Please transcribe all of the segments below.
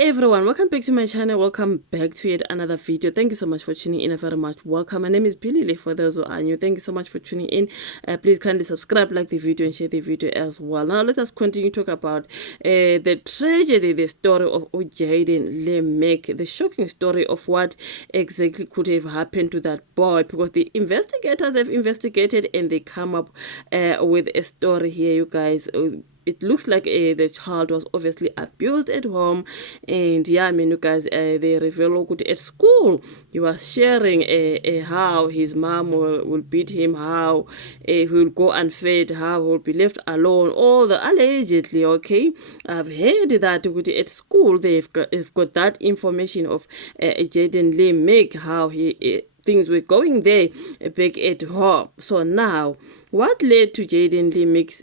everyone, welcome back to my channel. Welcome back to yet another video. Thank you so much for tuning in. Very much welcome. My name is Billy. For those who are new, thank you so much for tuning in. Please kindly subscribe, like the video, and share the video as well. Now let us continue to talk about the tragedy, the story of Jayden Lee Meek, the shocking story of what exactly could have happened to that boy, because the investigators have investigated and they come up with a story here, you guys. It looks like the child was obviously abused at home, and yeah, I mean, you guys, they reveal at school he was sharing how his mom will beat him, how he will go unfed, how he will be left alone, all the allegedly. Okay, I've heard that at school they've got that information of Jayden Lee Meek, how things were going there back at home. So now, what led to Jayden Lee Meek's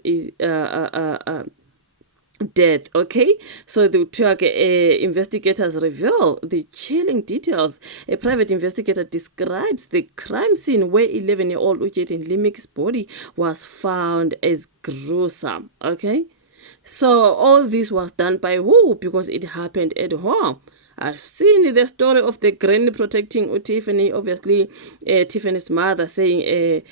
death? Okay, so the sh0ck investigators reveal the chilling details. A private investigator describes the crime scene where 11-year-old Jayden Lee Meek's body was found as gruesome. Okay, so all this was done by who? Because it happened at home. I've seen the story of the granny protecting Tiffany, obviously Tiffany's mother saying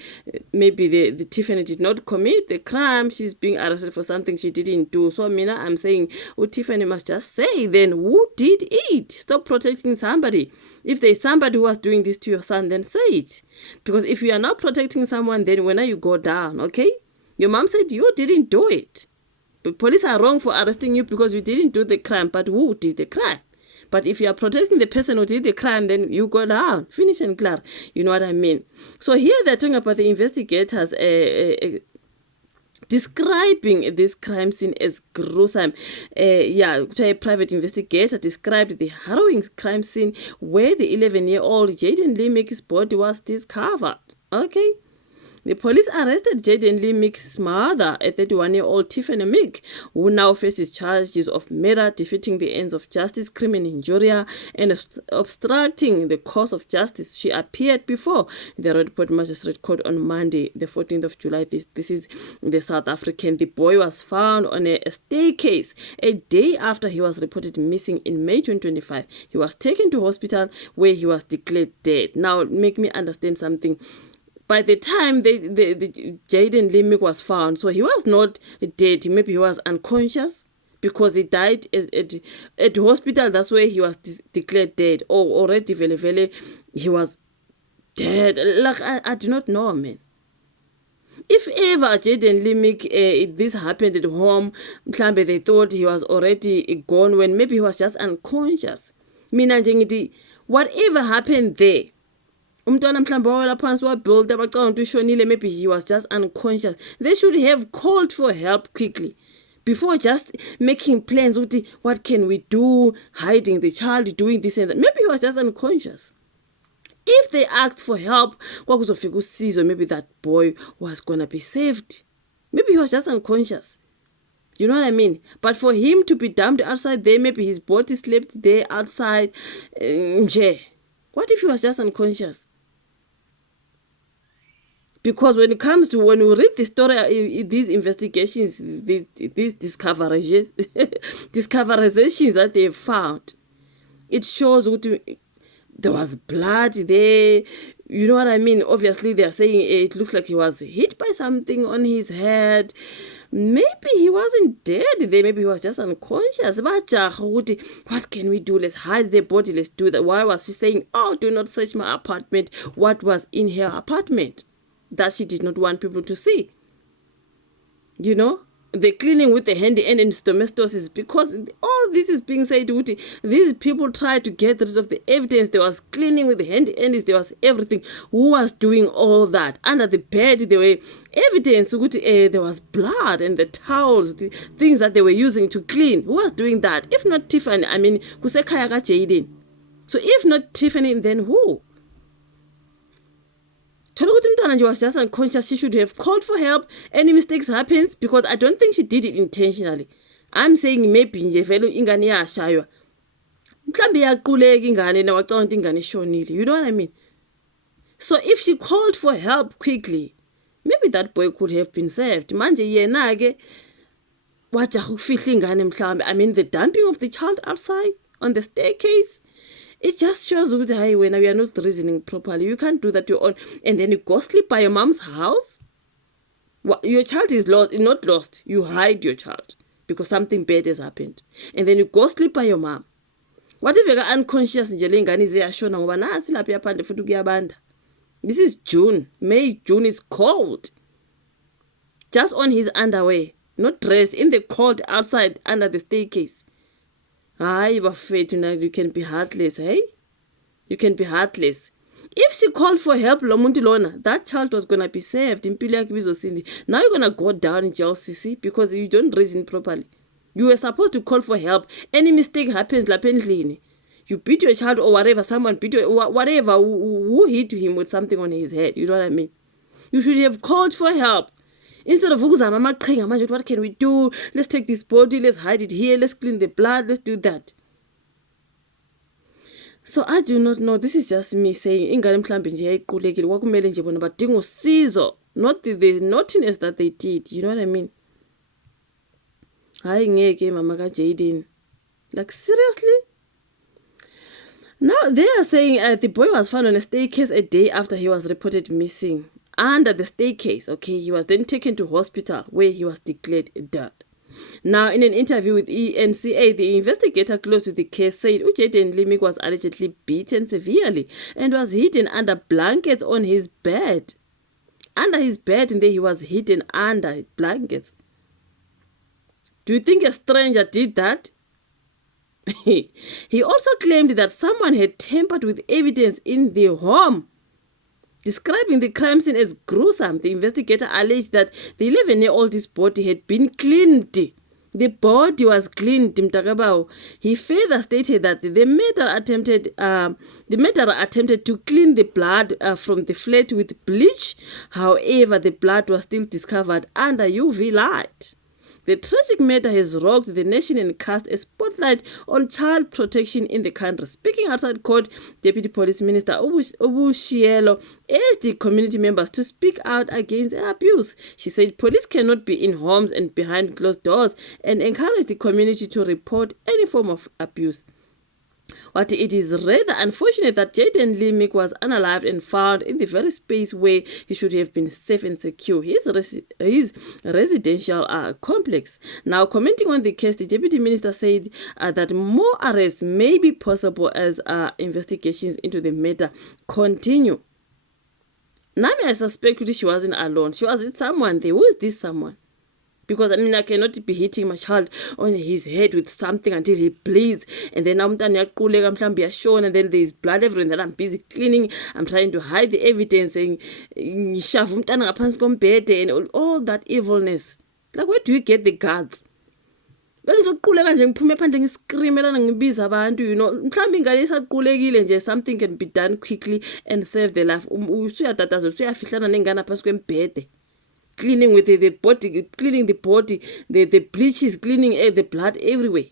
maybe the Tiffany did not commit the crime, she's being arrested for something she didn't do. So Mina, I'm saying Tiffany must just say then who did it. Stop protecting somebody. If there's somebody who was doing this to your son, then say it. Because if you are not protecting someone, then when you go down, okay? Your mom said you didn't do it. But police are wrong for arresting you because you didn't do the crime, but who did the crime? But if you are protecting the person who did the crime, then you go down. Finish and clear. You know what I mean? So here they're talking about the investigators describing this crime scene as gruesome. A private investigator described the harrowing crime scene where the 11-year-old Jayden Lee Meek's body was discovered. Okay? The police arrested Jayden Lee Meek's mother, a 31-year-old Tiffany Meek, who now faces charges of murder, defeating the ends of justice, criminal injury, and obstructing the course of justice. She appeared before the Redport Magistrate Court on Monday, the 14th of July. This is the South African. The boy was found on a staircase a day after he was reported missing in May 2025. He was taken to hospital where he was declared dead. Now, make me understand something. By the time the Jayden Lee Meek was found, so he was not dead. Maybe he was unconscious because he died at hospital. That's where he was declared dead. Or already very he was dead. Like I do not know, man. If ever Jayden Lee Meek this happened at home, they thought he was already gone when maybe he was just unconscious. Mina nje whatever happened there. Umntwana mhlawumbe wawela phansi wabhilda bacanga ukuthi ushonile, maybe he was just unconscious. They should have called for help quickly before just making plans. What can we do? Hiding the child, doing this and that. Maybe he was just unconscious. If they asked for help, maybe that boy was gonna be saved. Maybe he was just unconscious. You know what I mean? But for him to be dumped outside there, maybe his body slept there outside. What if he was just unconscious? Because when we read the story, these investigations, these discoveries that they found, it shows there was blood there. You know what I mean? Obviously, they are saying it looks like he was hit by something on his head. Maybe he wasn't dead there. Maybe he was just unconscious. What can we do? Let's hide the body. Let's do that. Why was she saying, oh, do not search my apartment? What was in her apartment that she did not want people to see? You know? The cleaning with the handy end and stomastosis, because all this is being said, these people tried to get rid of the evidence. There was cleaning with the handy ends, there was everything. Who was doing all that? Under the bed, there were evidence, there was blood and the towels, the things that they were using to clean. Who was doing that? If not Tiffany, I mean, kusekhaya ka Jayden. So if not Tiffany, then who? She was just unconscious. She should have called for help. Any mistakes happens, because I don't think she did it intentionally. I'm saying maybe ingane yashaywa. Mhlambe yaquleka ingane na wacanga ukuthi ingane ishonile. You know what I mean? So if she called for help quickly, maybe that boy could have been saved. Manje yena ke wajaha ukufihla ingane mhlambe. I mean, the dumping of the child outside. on the staircase. It just shows that, hey, when we are not reasoning properly, you can't do that to your own. And then you go sleep by your mom's house. Your child is lost, not lost. You hide your child because something bad has happened. And then you go sleep by your mom. What if you're unconscious nje le ngane ziyashona ngoba nasi lapha yaphandle futhi kuyabanda. This is June. May, June is cold. Just on his underwear, not dressed, in the cold outside under the staircase. Hayi bafethu, now you can be heartless, hey? You can be heartless. If she called for help, lo muntu lona, that child was gonna be saved. Impilo yakhe bizosindi. Now you're gonna go down in jail, sissy, because you don't reason properly. You were supposed to call for help. Any mistake happens, lapha endlini. You beat your child or whatever, someone beat you, whatever, who hit him with something on his head. You know what I mean? You should have called for help. Instead of ukuzama amaqhinga manje, what can we do? Let's take this body, let's hide it here, let's clean the blood, let's do that. So I do not know. This is just me saying, ingane mhlambe nje yayiqulekile kwakumele nje bona badinga usizo, not the naughtiness that they did. You know what I mean? Hayi ngeke mama ka Jayden. Like seriously? Now they are saying the boy was found on a staircase a day after he was reported missing. Under the staircase, okay, he was then taken to hospital where he was declared dead. Now, in an interview with ENCA, the investigator close to the case said Jayden Lee Meek was allegedly beaten severely and was hidden under blankets on his bed. Under his bed, and there he was hidden under blankets. Do you think a stranger did that? He also claimed that someone had tampered with evidence in the home. Describing the crime scene as gruesome, the investigator alleged that the 11-year-old's body had been cleaned. The body was cleaned, Mtakabao. He further stated that the murderer attempted to clean the blood from the flat with bleach. However, the blood was still discovered under UV light. The tragic murder has rocked the nation and cast a spotlight on child protection in the country. Speaking outside court, Deputy Police Minister sh0ck urged the community members to speak out against abuse. She said police cannot be in homes and behind closed doors and encouraged the community to report any form of abuse. But it is rather unfortunate that Jayden Lee Meek was unalived and found in the very space where he should have been safe and secure, his residential complex. Now, commenting on the case, the Deputy Minister said that more arrests may be possible as investigations into the matter continue. Nami, I suspect that she wasn't alone. She was with someone there. Who is this someone? Because I mean, I cannot be hitting my child on his head with something until he bleeds. And then and then there's blood everywhere. And then I'm busy cleaning. I'm trying to hide the evidence and all that evilness. Like, where do you get the guts? Something can be done quickly and save the life. Cleaning with the body, cleaning the body, the bleaches, cleaning the blood everywhere.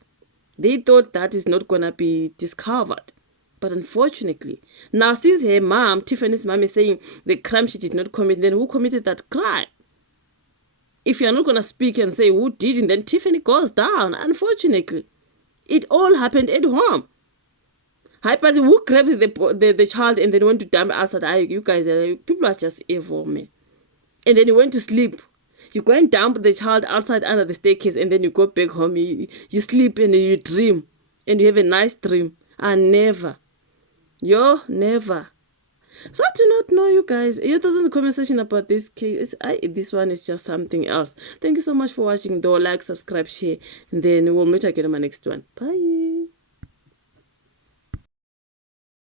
They thought that is not going to be discovered. But unfortunately, now since her mom, Tiffany's mom, is saying the crime she did not commit, then who committed that crime? If you're not going to speak and say who did it, then Tiffany goes down, unfortunately. It all happened at home. But who grabbed the child and then went to dump outside? You guys, people are just evil, man. And then you went to sleep. You go and dump the child outside under the staircase, and then you go back home. You sleep and you dream. And you have a nice dream. Never. Never. So I do not know, you guys. Your thoughts in the comment section about this case. This one is just something else. Thank you so much for watching. Though, like, subscribe, share. And then we'll meet again on my next one. Bye.